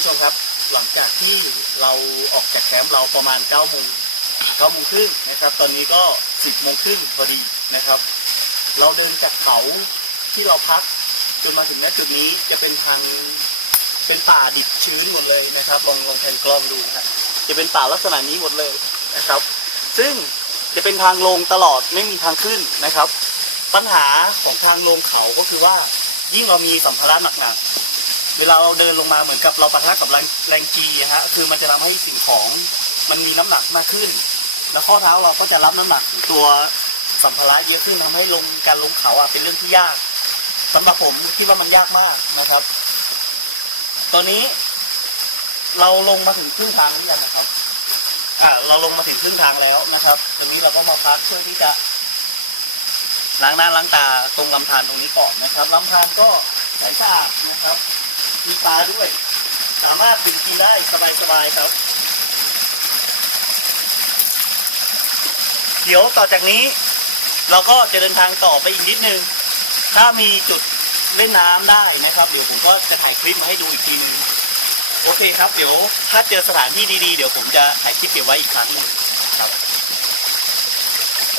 ผู้ชมครับ หลังจากที่เราออกจากแคมป์เราประมาณ9ก้าโมงเก้าโมงครึ่งนะครับ ตอนนี้ก็ 10บโมงครึ่งพอดีนะครับ เราเดินจากเขาที่เราพักจนมาถึงณจุดนี้จะเป็นทางเป็นป่าดิบชื้นหมดเลยนะครับลองลองแทนกล้องดูนะฮะจะเป็นป่าลักษณะนี้หมดเลยนะครับ ซึ่งจะเป็นทางลงตลอดไม่มีทางขึ้นนะครับ ปัญหาของทางลงเขาก็คือว่ายิ่งเรามีสัมภาระหนักๆ เวลาเราเดินลงมาเหมือนกับเราปะทะกับแรงแรงจีฮะคือมันจะทำให้สิ่งของมันมีน้ำหนักมากขึ้น แล้วข้อเท้าเราก็จะรับน้ำหนักตัวสัมภาระเยอะขึ้นทำให้ลงการลงเขาอะเป็นเรื่องที่ยากสำหรับผมคิดว่ามันยากมากนะครับ ตอนนี้เราลงมาถึงครึ่งทางแล้วนนะครับอ่าเราลงมาถึงครึ่งทางแล้วนะครับตอนนี้เราก็มาพักเพื่อที่จะล้างหน้าล้างตาตรงลำธารตรงนี้ก่อนนะครับลำธารก็ใสสะอาดนะครับ มีปลาด้วย สามารถดื่มกินได้สบายๆครับ เดี๋ยวต่อจากนี้ เราก็จะเดินทางต่อไปอีกนิดนึง ถ้ามีจุดเล่นน้ำได้นะครับ เดี๋ยวผมก็จะถ่ายคลิปมาให้ดูอีกทีนึง โอเคครับ เดี๋ยวถ้าเจอสถานที่ดีๆ เดี๋ยวผมจะถ่ายคลิปเก็บไว้อีกครั้งหนึ่ง